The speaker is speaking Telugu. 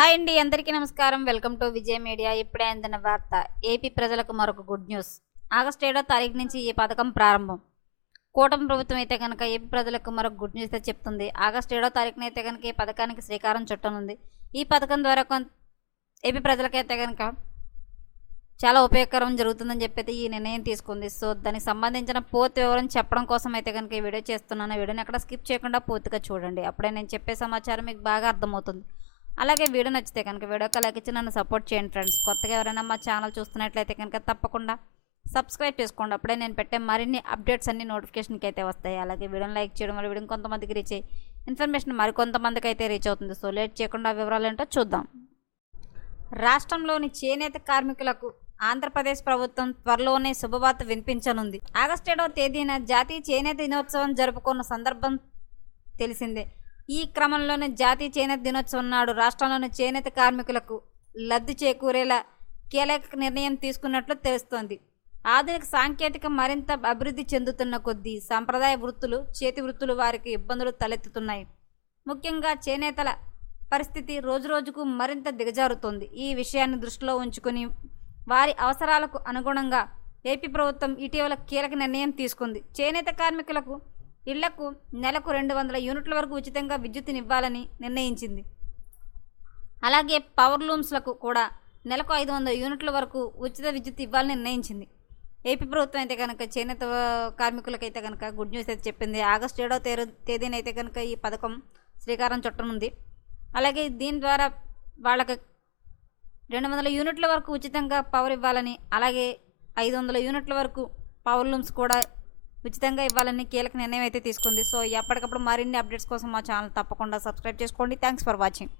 హాయ్ అండి, అందరికీ నమస్కారం. Welcome to Vijay media. ఇప్పుడే అందిన వార్త. ఏపీ ప్రజలకు మరొక గుడ్ న్యూస్. ఆగస్టు 7వ తారీఖు నుంచి ఈ పథకం ప్రారంభం. కూటమి ప్రభుత్వం అయితే కనుక ఏపీ ప్రజలకు మరొక గుడ్ న్యూస్ అయితే చెప్తుంది. ఆగస్టు 7వ తారీఖున అయితే కనుక ఈ పథకానికి శ్రీకారం చుట్టనుంది. ఈ పథకం ద్వారా ఏపీ ప్రజలకైతే కనుక చాలా ఉపయోగకరం జరుగుతుందని చెప్పి ఈ నిర్ణయం తీసుకుంది. సో దానికి సంబంధించిన పూర్తి వివరం చెప్పడం కోసం అయితే కనుక ఈ వీడియో చేస్తున్నాను. వీడియోని ఎక్కడ స్కిప్ చేయకుండా పూర్తిగా చూడండి. అప్పుడే నేను చెప్పే సమాచారం మీకు బాగా అర్థమవుతుంది. అలాగే వీడియో నచ్చితే కనుక వీడియోకి లైక్ ఇచ్చి నన్ను సపోర్ట్ చేయండి ఫ్రెండ్స్. కొత్తగా ఎవరైనా మా ఛానల్ చూస్తున్నట్లయితే కనుక తప్పకుండా సబ్స్క్రైబ్ చేసుకోండి. అప్పుడే నేను పెట్టే మరిన్ని అప్డేట్స్ అన్ని నోటిఫికేషన్కి అయితే వస్తాయి. అలాగే వీడియోని లైక్ చేయడం వల్ల వీడియో కొంతమందికి రీచ్ అయ్యి ఇన్ఫర్మేషన్ మరికొంతమందికి అయితే రీచ్ అవుతుంది. సో లేట్ చేయకుండా వివరాలు ఏంటో చూద్దాం. రాష్ట్రంలోని చేనేత కార్మికులకు ఆంధ్రప్రదేశ్ ప్రభుత్వం త్వరలోనే శుభవార్త వినిపించనుంది. ఆగస్టు 7వ తేదీన జాతీయ చేనేత దినోత్సవం జరుపుకున్న సందర్భం తెలిసిందే. ఈ క్రమంలోనే జాతీయ చేనేత దినోత్సవం నాడు రాష్ట్రంలోని చేనేత కార్మికులకు లబ్ధి చేకూరేలా కీలక నిర్ణయం తీసుకున్నట్లు తెలుస్తోంది. ఆధునిక సాంకేతిక మరింత అభివృద్ధి చెందుతున్న కొద్దీ సాంప్రదాయ వృత్తులు, చేతి వృత్తులు వారికి ఇబ్బందులు తలెత్తుతున్నాయి. ముఖ్యంగా చేనేతల పరిస్థితి రోజురోజుకు మరింత దిగజారుతోంది. ఈ విషయాన్ని దృష్టిలో ఉంచుకుని వారి అవసరాలకు అనుగుణంగా ఏపీ ప్రభుత్వం ఇటీవల కీలక నిర్ణయం తీసుకుంది. చేనేత కార్మికులకు ఇళ్లకు నెలకు 200 యూనిట్ల వరకు ఉచితంగా విద్యుత్తునివ్వాలని నిర్ణయించింది. అలాగే పవర్ లూమ్స్లకు కూడా నెలకు 500 యూనిట్ల వరకు ఉచిత విద్యుత్ ఇవ్వాలని నిర్ణయించింది. ఏపీ ప్రభుత్వం అయితే కనుక చేనేత కార్మికులకైతే కనుక గుడ్ న్యూస్ అయితే చెప్పింది. ఆగస్టు 7వ తేదీన అయితే కనుక ఈ పథకం శ్రీకారం చుట్టనుంది. అలాగే దీని ద్వారా వాళ్ళకి 200 యూనిట్ల వరకు ఉచితంగా పవర్ ఇవ్వాలని, అలాగే 500 యూనిట్ల వరకు పవర్ లూమ్స్ కూడా ఉచితంగా ఇవ్వాలని కీలక నిర్ణయం అయితే తీసుకుంది. సో ఎప్పటికప్పుడు మరిన్ని అప్డేట్స్ కోసం మా ఛానల్ తప్పకుండా సబ్స్క్రైబ్ చేసుకోండి. Thanks for watching.